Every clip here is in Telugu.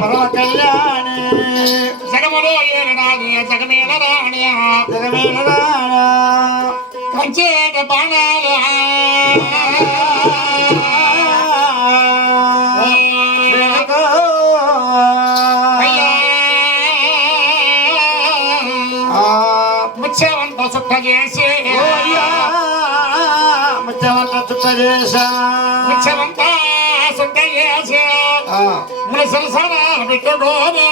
పరమ కళ్యాణి జగములో ఏలరాణి జగమేల రాణి జగమేల రాణి కంచేట బాణాలు ముత్యవంత చుట్ట చేసి ముత్యవంత చుట్ట చేసా ముత్యవంత చుట్ట చేసి ముసలి సర పెట్టుకోని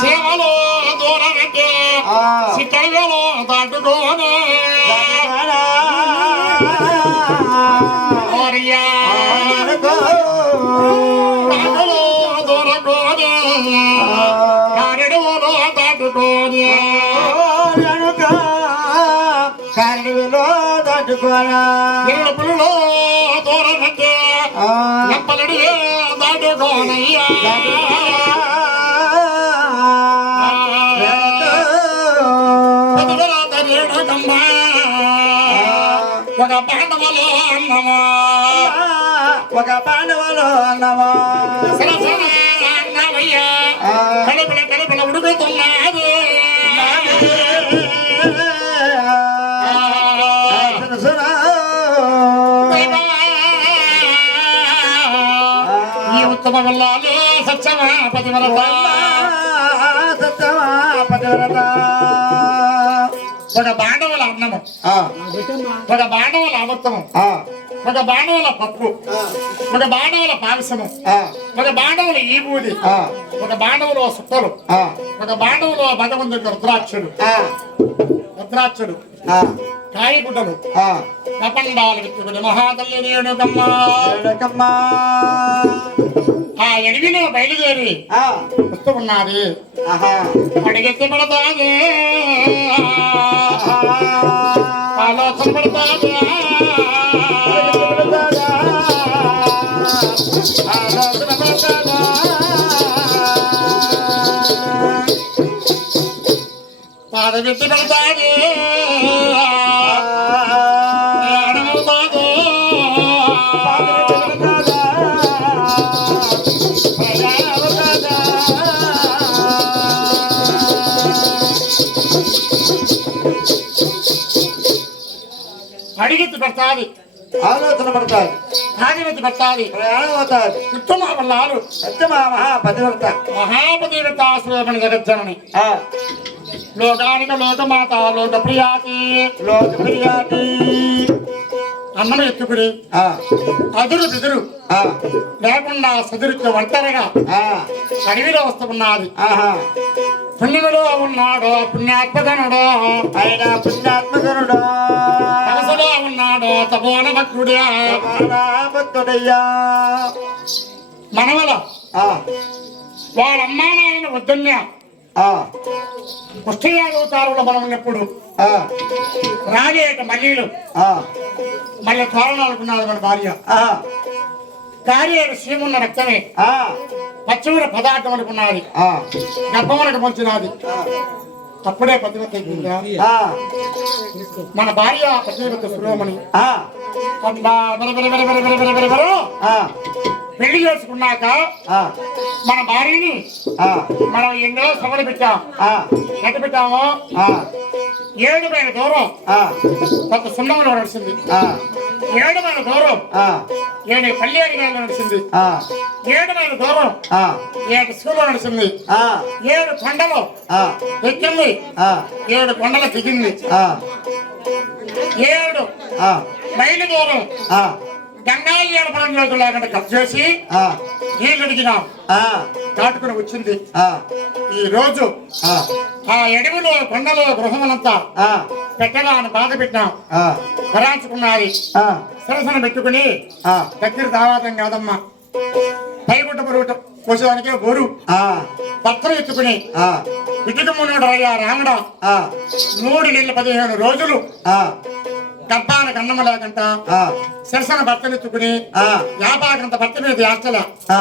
సేవలో దూరమంటే సిట్టలో దాటుకోనే దూరకోనే కారెడులో దాటుకోనే కారెడులో దాటుకోనా ఎరుపులలో దూరమంటే ఎప్పలడి దాటుకోనయ్యా ఒక పాండవలో అన్నమా ఒక పాండవలో అన్నమా అన్నమయ్యా కడుపుల కడుపుల ఉడుకుతున్నది ఈ ఉత్తమ వల్లాలు సత్యమా పతివ్రత సత్యమా పతివ్రత ఒక బాండవుల అన్నము ఒక బాండవుల అమృతము ఒక బాండవుల పప్పు ఒక బాండవుల పాయసము ఒక బాండవుల ఈబూది ఒక బాండవులో సుక్కలు ఒక బాండవులో భగవంతుడు రుద్రాక్షుడు కాయగుడ్డలు కపండాలు విత్తుకుని మహాతల్లి రేణుకమ్మ ఆ ఎడివిలో బయలుదేరి వస్తూ ఉన్నది అడిగెత్తి పడతాది ఆలోచన పడతాది ఆలోచన పడతాదా పాదవెత్తి పడతాది అడిగెత్తి పడతాది ఆలోచన పడతాది ఆదివెత్తి పడతాది ప్రయాణం అవుతాది ఉత్తమ వల్లాలు సత్యమా మహాపతివ్రత మహాపతివ్రతాశ్రమణ జగజ్జనని లోకానికి లోకమాత లోక ప్రియాతి అన్నను ఎత్తుకుని అదురు బిదురు లేకుండా సదురుతో ఒంటరిగా అడవిలో వస్తున్నది పుణ్యములో ఉన్నాడో పుణ్యాత్మగనుడో ఆయన పుణ్యాత్మగనుడో కలసలో ఉన్నాడో తపోన భక్తుడయ్యా మనవల వాళ్ళమ్మా నాయన వద్దన్య పుష్టియాగవతారులో మనం ఉన్నప్పుడు రాజేట మల్లీలు మళ్ళీ తోరణాలనుకున్నాడు మన భార్య కార్యేట సీమున్న రక్తమే పచ్చూర పదార్థం అనుకున్నది గర్భమునకు పంచినది అప్పుడే పతివత మన భార్య పతివత శిరోమణి పెళ్లి చేసుకున్నాక మన భార్యని మనం ఎన్నో సభలు పెట్టాం ఎంత పెట్టామో 7 మైళ్ళ దూరం కొంత సున్నంలో నడిచింది 7 మైళ్ళ దూరం 7 పల్లెడి నడిచింది 7 మైళ్ళ దూరం 7 స్కూల్లో నడిచింది 7 కొండలు ఎక్కింది 7 కొండలు దిగింది 7 మైళ్ళ దూరం గంగా ఏడపడం లేకుండా కట్ చేసి ఆ, నీళ్ళు అడిగినాం ఆ, దాటుకుని వచ్చింది. ఆ, ఈ రోజు ఆ, ఆ అడవిలో కొండలో గృహములంతా ఆ, పెట్టగా అని బాధ పెట్టినాం. ఆ, భరాంచుకున్నది ఆ, సరసన పెట్టుకుని ఆ, దగ్గర దావాతం కాదమ్మా, పైగుట్ట బరువు పోసేదానికే బోరు ఆ, పత్రం ఎత్తుకుని ఆ, ఇటుకమునుడు అయ్యా రాముడ ఆ, 3 నెలల 15 రోజులు ఆ, గర్భానికి అన్నము లేకంట ఆ, సరసన భర్తనెత్తుకుని ఆ, యాపాకంత భర్త మీద యాస్తల ఆ,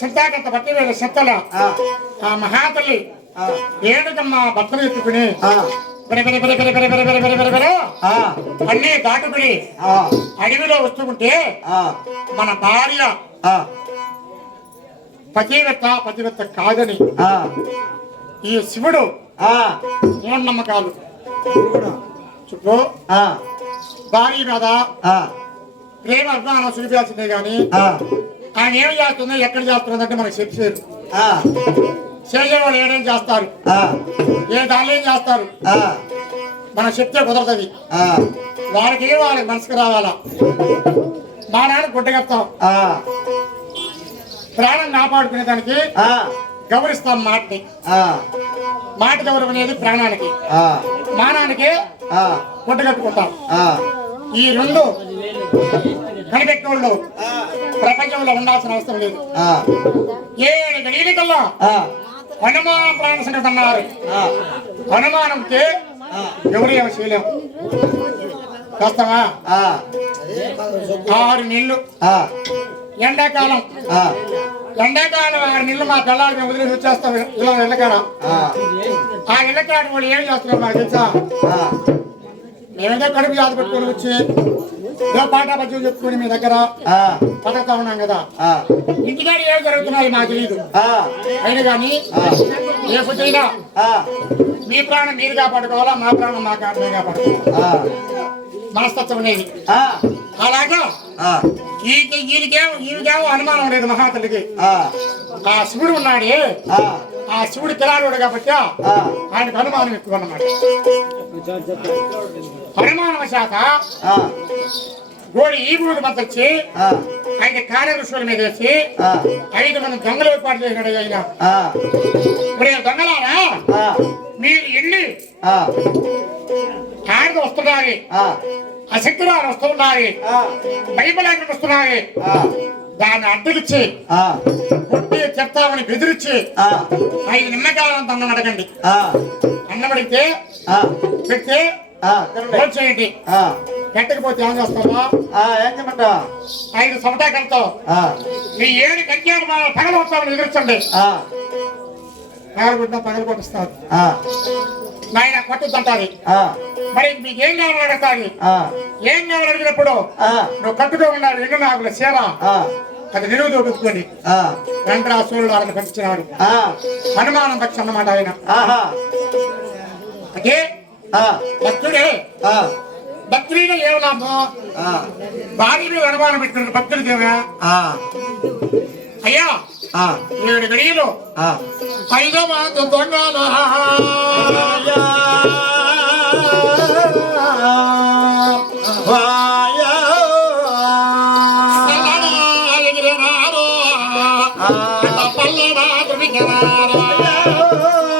సింతాకంత భర్త మీద సెత్తల ఆ, ఆ మహాతల్లి ఆ, ఏడుగమ్మ భర్తను ఎత్తుకుని ఆ, ఆ, అన్నీ దాటుకుని ఆ, అడవిలో వస్తుంటే ఆ, మన భార్య ఆ, పతివ్రత కాదని ఆ, ఈ శివుడు ఆ, మూఢనమ్మకాలు చుట్టూ ఆ, భార్య మీద ఆ, ప్రేమ అభిమానం చూపించాల్సిందే కానీ ఆ, ఆయన ఏం చేస్తుందో ఎక్కడ చేస్తుందంటే మనకు చెప్పారు. ఆ, చేసేవాళ్ళు ఏడేం చేస్తారు, ఆ, ఏ దానిలో ఏం చేస్తారు, ఆ, మనం చెప్తే కుదరదు. ఆ, వాళ్ళకి మనసుకు రావాలా. మా నాన్న గుడ్డగత్తాం ఆ, ప్రాణం కాపాడుకునే దానికి ఆ, గౌరవిస్తాం మాటని. ఆ, మాట గౌరవం అనేది ప్రాణానికి, ఆ, మానానికి ఆ, గుడ్డగట్టుకుంటాం. ఆ, ఈ రెండు కనిపెట్టేవాళ్ళు ఆ, ప్రపంచంలో ఉండాల్సిన అవసరం లేదు. ఆ, 7 గడియలకల్లా ఆ, హనుమాన ప్రాణ సంగతి అన్నారు. ఆ, హనుమానంకి ఆ, ఎవరు ఏమో చేయలేము. వస్తావా? ఆ, 6 నెలలు ఆ, ఎండాకాలం. ఆ, ఎండాకాలం 6 నెలలు మా పిల్లలు మేము వదిలేసి వచ్చేస్తాం ఇలా ఎండకాడ. ఆ, ఆ ఎండకాడ వాళ్ళు ఏం చేస్తున్నారు మాకు తెలుసా? ఆ, మేమేదో కడుపు జాతి పెట్టుకొని వచ్చి ఏదో పాట పద్యం చెప్పుకొని మీ దగ్గర ఆ, పడుతా ఉన్నాం కదా. ఆ, ఇంటికాడ ఏం జరుగుతున్నాయి మాకు తెలియదు. ఆ, అయినా కానీ ఏ పొద్దుైనా ఆ, మీ ప్రాణం మీరు కాపాడుకోవాలా, మా ప్రాణం మా కారణమే కాపాడుకోవాలి. ఆ, మనస్తత్వం అనేది ఆ, అలాగా. ఆ, ఈయనకేమో అనుమానం లేదు మహాతల్లికి. ఆ, ఆ శివుడు ఉన్నాడే, ఆ, ఆ శివుడు కిరాడు కాబట్టి ఆ, ఆయనకు అనుమానం ఎక్కువ అన్నమాట. అనుమానం శాఖ ఆ, గోడి ఈ బూడి మద్దొచ్చి ఆ, ఆయన కార్య ఋషుల మీద వేసి ఆ, 5 మంది దొంగలు ఏర్పాటు చేసినాడు ఆయన. ఆ, ఇప్పుడు దొంగలారా ఆ, మీరు వెళ్ళి ఆ, ఆడది వస్తున్నారు, ఆ, అశక్తురాలు వస్తున్నారు, ఆ, బైబిల్ ఎక్కడికి వస్తున్నారు, ఆ, దాన్ని అడ్డగిచ్చి ఆ, కొట్టి చెప్తామని బెదిరించి ఆ, 5 నిమ్మకాయలంత అన్నం అడగండి. ఆ, అన్నం అడిగితే ఆ, పెడితే ఆ, ఫోన్ చేయండి. ఆ, పెట్టకపోతే ఏం చేస్తావా? ఆ, ఏం చెప్పంటావు? 5 సమటాకలతో ఆ, మీ 7 గంటలు పగల వస్తామని ఎదుర్చండి. ఆ, పగల కొట్టిస్తారు. ఆ, నాయన కొట్టుద్దంటారు. ఆ, మరి మీకు ఏం కావాలని అడుగుతారు. ఆ, ఏం కావాలని అడిగినప్పుడు ఆ, నువ్వు కట్టుకో ఉండాలి. ఎండు నాగుల చీర ఆ, అది నిలువు దూపుకొని ఆ, వెంటరా సూర్యుడు వారిని పంచినాడు. ఆ, హనుమానం పక్షి అన్నమాట ఆయన. ఆహా, అదే ఆ, భక్తుడే. ఆ, భక్తుడిగా ఏం లాభం? ఆ, భార్య మీద అనుమానం పెట్టుకున్నాడు భక్తుడికేమా? ఆ, అయ్యా ఆ, 7 గడియలు ఆ, 5 మంది దొంగలు ఆ,